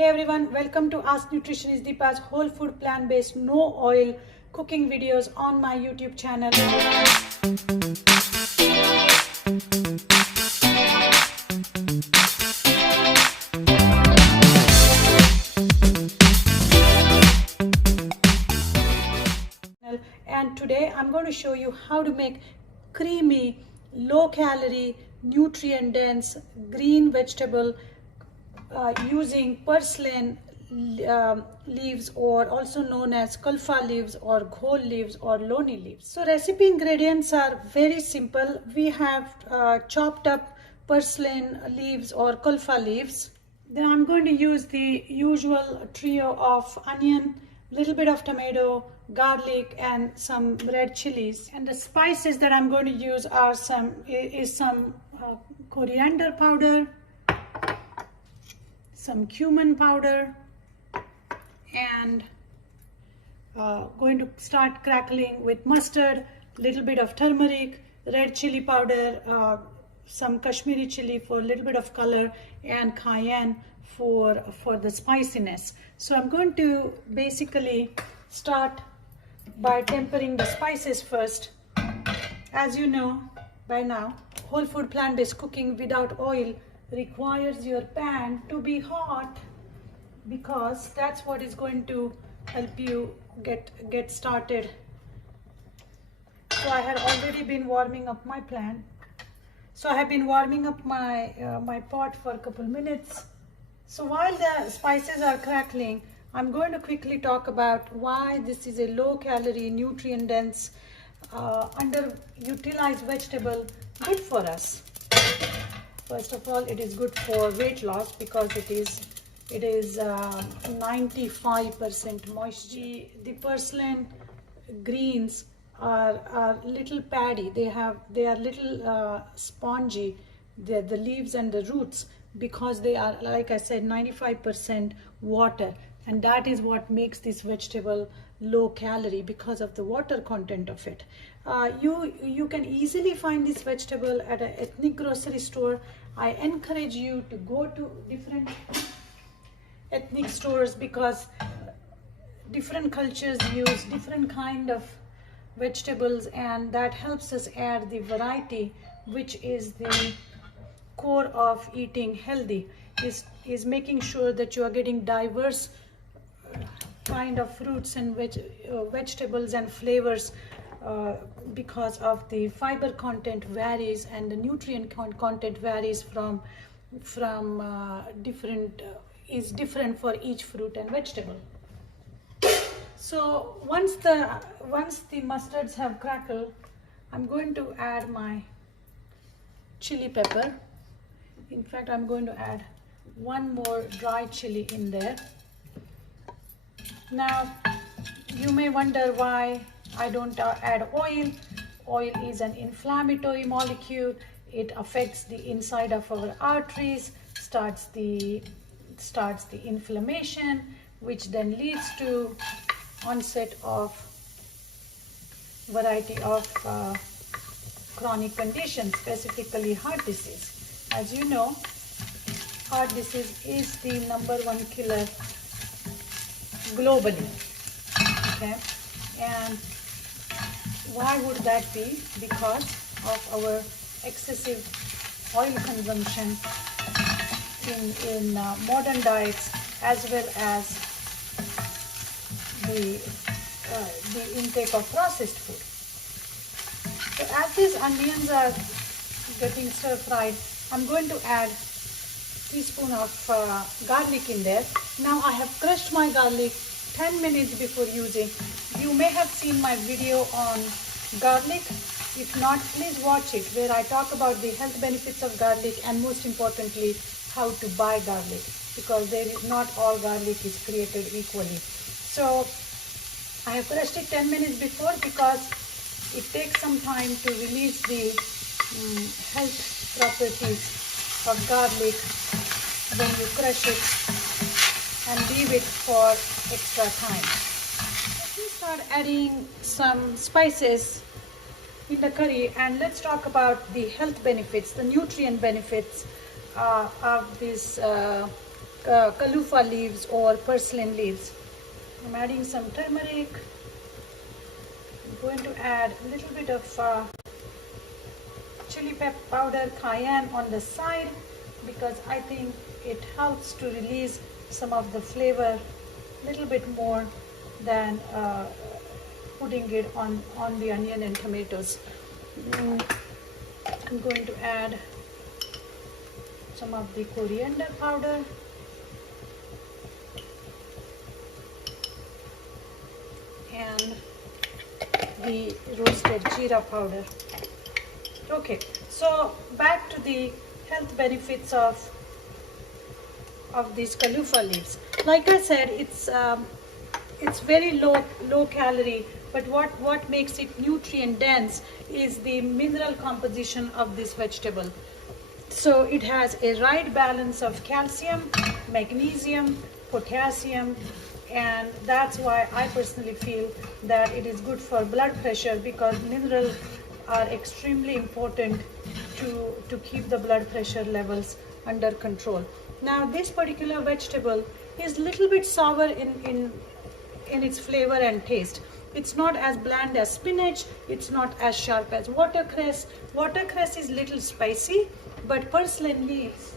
Hey everyone, welcome to Ask Nutritionist Deepa's whole food plant-based no oil cooking videos on my YouTube channel. And today I'm going to show you how to make creamy, low calorie, nutrient dense green vegetable using purslane leaves, or also known as kulfa leaves or ghol leaves or loni leaves. So recipe ingredients are very simple. We have chopped up purslane leaves or kulfa leaves. Then I'm going to use the usual trio of onion, little bit of tomato, garlic, and some red chilies. And the spices that I'm going to use are some coriander powder, some cumin powder, and going to start crackling with mustard, little bit of turmeric, red chili powder, some Kashmiri chili for a little bit of color, and cayenne for the spiciness. So I'm going to basically start by tempering the spices first. As you know by now, whole food plant-based cooking without oil requires your pan to be hot, because that's what is going to help you get started. So I had already been warming up my pan. So I have been warming up my pot for a couple minutes. So while the spices are crackling, I'm going to quickly talk about why this is a low calorie, nutrient dense, underutilized vegetable, good for us. First of all, it is good for weight loss because it is 95% moisture. The purslane greens are little paddy. They are little spongy. The leaves and the roots, because they are, like I said, 95% water, and that is what makes this vegetable low calorie, because of the water content of it. You can easily find this vegetable at an ethnic grocery store. I encourage you to go to different ethnic stores, because different cultures use different kind of vegetables, and that helps us add the variety, which is the core of eating healthy, is making sure that you are getting diverse kind of fruits and vegetables and flavors, because of the fiber content varies and the nutrient content varies from different for each fruit and vegetable. So once the mustards have crackled, I'm going to add my chili pepper. In fact, I'm going to add one more dry chili in there. Now, you may wonder why I don't add oil. Oil is an inflammatory molecule. It affects the inside of our arteries, starts the inflammation, which then leads to onset of variety of chronic conditions, specifically heart disease. As you know, heart disease is the #1 killer globally. Okay, and why would that be? Because of our excessive oil consumption in modern diets, as well as the intake of processed food. So as these onions are getting stir fried, I'm going to add a teaspoon of garlic in there. Now I have crushed my garlic 10 minutes before using. You may have seen my video on garlic. If not, please watch it, where I talk about the health benefits of garlic, and most importantly, how to buy garlic, because not all garlic is created equally. So I have crushed it 10 minutes before, because it takes some time to release the health properties of garlic when you crush it and leave it for extra time. Let me start adding some spices in the curry, and let's talk about the health benefits, the nutrient benefits of this Kulfa leaves or purslane leaves. I'm adding some turmeric. I'm going to add a little bit of chili pepper powder, cayenne on the side, because I think it helps to release some of the flavor a little bit more than putting it on the onion and tomatoes. I'm going to add some of the coriander powder, and the roasted jeera powder. Okay, so back to the health benefits of these Kulfa leaves. Like I said, it's very low calorie, but what makes it nutrient dense is the mineral composition of this vegetable. So it has a right balance of calcium, magnesium, potassium, and that's why I personally feel that it is good for blood pressure, because minerals are extremely important to keep the blood pressure levels under control. Now this particular vegetable is a little bit sour in its flavor and taste. It's not as bland as spinach, it's not as sharp as watercress. Watercress is little spicy, but purslane leaves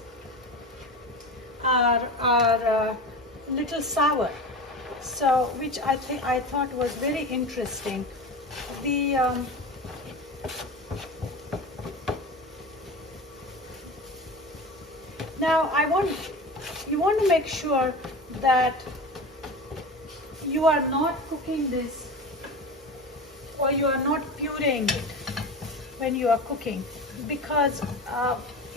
are little sour. So which I thought was very interesting. The now you want to make sure that you are not cooking this, or you are not pureeing it when you are cooking, because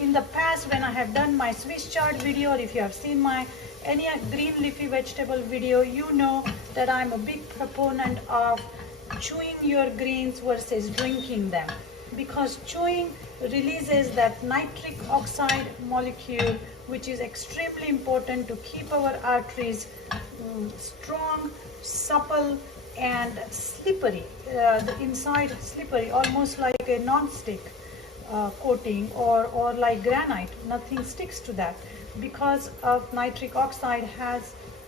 in the past when I have done my Swiss chard video, or if you have seen my any green leafy vegetable video, you know that I'm a big proponent of chewing your greens versus drinking them, because chewing releases that nitric oxide molecule, which is extremely important to keep our arteries strong, supple, and slippery, the inside slippery, almost like a non-stick coating, or like granite. Nothing sticks to that, because of nitric oxide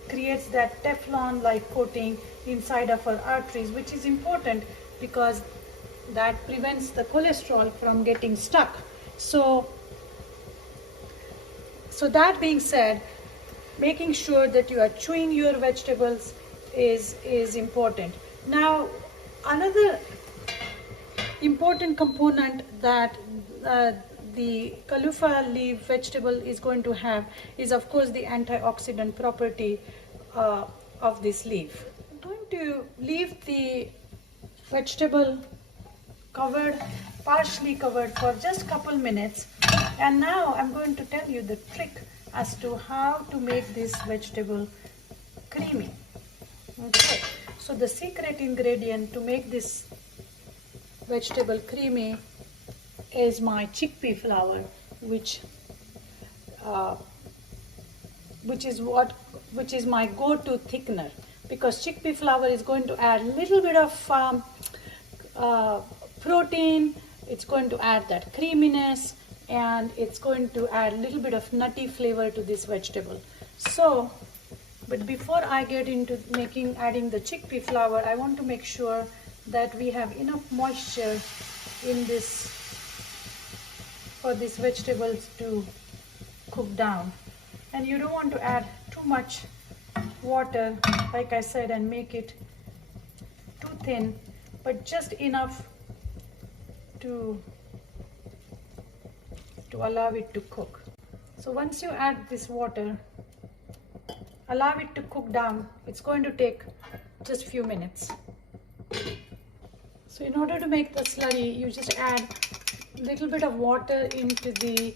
creates that Teflon like coating inside of our arteries, which is important because that prevents the cholesterol from getting stuck. So that being said, making sure that you are chewing your vegetables is important. Now another important component that the Kulfa leaf vegetable is going to have is, of course, the antioxidant property of this leaf. I'm going to leave the vegetable partially covered for just a couple minutes, and now I'm going to tell you the trick as to how to make this vegetable creamy. Okay, so the secret ingredient to make this vegetable creamy is my chickpea flour, which is my go-to thickener, because chickpea flour is going to add a little bit of protein, it's going to add that creaminess, and it's going to add a little bit of nutty flavor to this vegetable. So, but before I get into adding the chickpea flour, I want to make sure that we have enough moisture in this for these vegetables to cook down. And you don't want to add too much water, like I said, and make it too thin, but just enough to allow it to cook. So once you add this water, allow it to cook down. It's going to take just a few minutes. So in order to make the slurry, you just add a little bit of water into the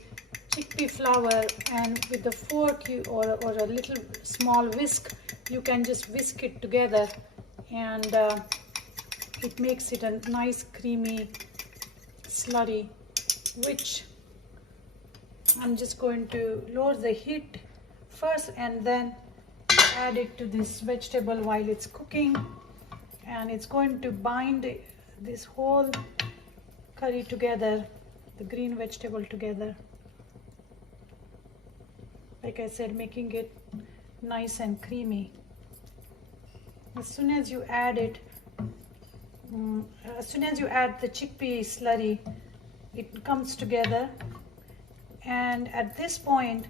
chickpea flour, and with a fork or a little small whisk, you can just whisk it together, and it makes it a nice creamy slurry, which I'm just going to lower the heat first and then add it to this vegetable while it's cooking, and it's going to bind this whole curry together, the green vegetable together. like I said, making it nice and creamy. As soon as you add it, as soon as you add the chickpea slurry, it comes together, and at this point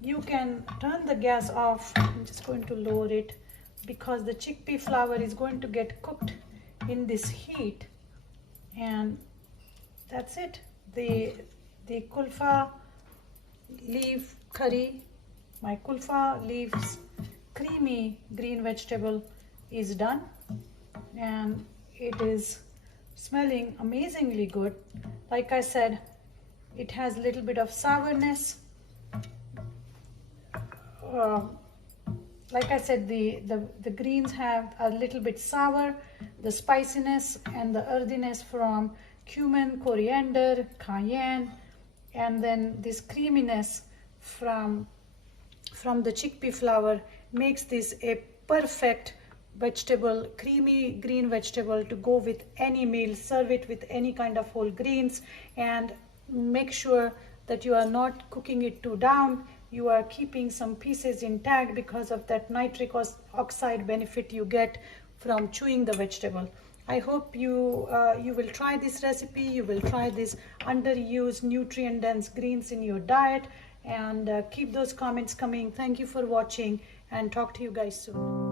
you can turn the gas off. I'm just going to lower it because the chickpea flour is going to get cooked in this heat, and that's it. The kulfa leaf curry, my kulfa leaves creamy green vegetable is done, and it is smelling amazingly good. Like I said, it has a little bit of sourness. Like I said, the greens have a little bit sour, the spiciness and the earthiness from cumin, coriander, cayenne, and then this creaminess from the chickpea flour makes this a perfect vegetable, creamy green vegetable to go with any meal. Serve it with any kind of whole greens, and make sure that you are not cooking it too down. You are keeping some pieces intact because of that nitric oxide benefit you get from chewing the vegetable. I hope you will try this recipe. You will try this underused nutrient dense greens in your diet, and keep those comments coming. Thank you for watching, and talk to you guys soon.